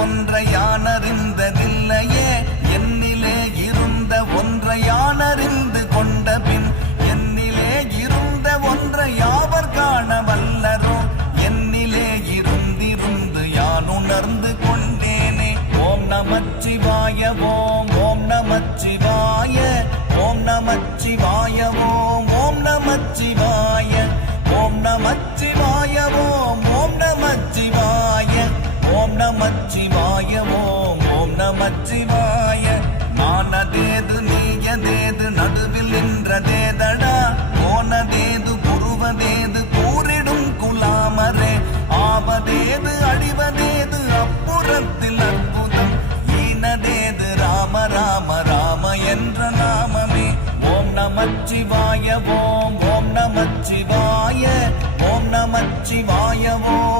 ஒன்றை யானறிந்ததில்லையே என்னிலே இருந்த ஒன்றை யானறிந்து கொண்ட பின் என்னிலே இருந்த ஒன்றை யாவர் காண வல்லரோ என்னிலே இருந்திருந்து யான் உணர்ந்து கொண்டேனே. ஓம் நமச்சிவாய ஓம் ஓம் நமச்சிவாய ஓம் நமச்சிவாய ஓம் ஓம் நமச்சிவாய ஓம் நமச்சிவாய ஓம் ஓம் நமச்சிவாய ஓம் நமச்சிவாய ஓம் ஓம் நமச்சிவாய. நானதேது நீயதேது நடுவில் நின்றதேதடா போனதேது புருவதேது கூறிடும் குலாமரே ஆவதேது அழிவதேது அப்புறத்தில் அற்புதம் ஈனதேது ராம ராம ராம என்ற நாமமே. ஓம் நமச்சிவாய ஓம் ஓம் நமச்சிவாய ஓம் நமச்சிவாய ஓம்